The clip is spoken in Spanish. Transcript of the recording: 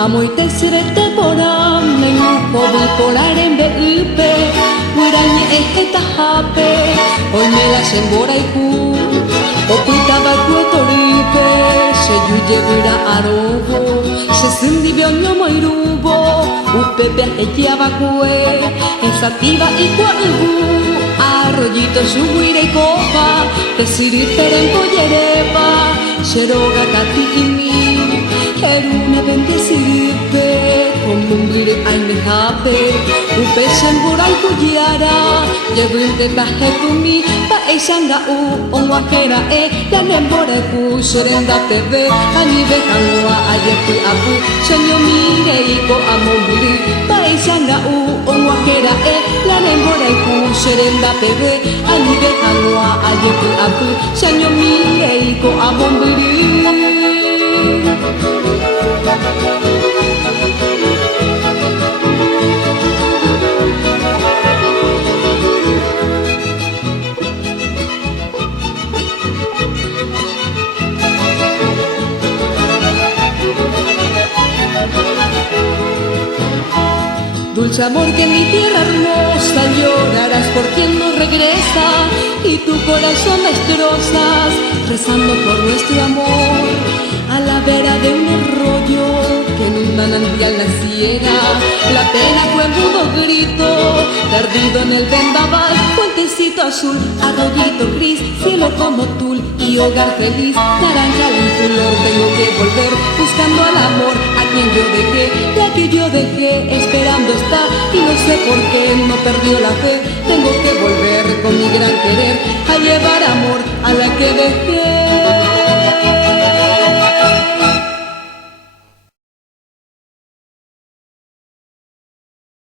Amoitezirete porame nupo polaren beupe Guirañe esta jape Oimela sembora iku Opuitaba kuetoripe Se yuye guira arobo Se sindibio nyomo irubo Upepe ekiaba kue Ensativa ikua ibu Arroyito su guira y copa Tesiriperen koyerepa Sheroga kati imi Erune bendecirte como un vire aine jape Upe shangura y kuyara Yeguinte baje kumi Pa eishanga onwakera Yanembore ku sorenda tebe Anibe kanwa ayeku apu Shenyo mire iko amobiri Pa eishanga onwakera Yanembore ku sorenda tebe Anibe kanwa ayeku apu Shenyo mire iko amobiri Dulce amor que en mi tierra hermosa llorarás por quien no regresa y tu corazón destrozas rezando por nuestro amor a la vera de un arroyo que en un manantial naciera. La pena fue mudo grito perdido en el vendaval, puentecito azul, arroyito gris, cielo como tul y hogar feliz. Naranja en flor, tengo que volver buscando al amor a quien yo dejé, la que yo dejé esperando está y no sé por qué no perdió la fe. Tengo que volver con mi gran querer a llevar amor a la que dejé.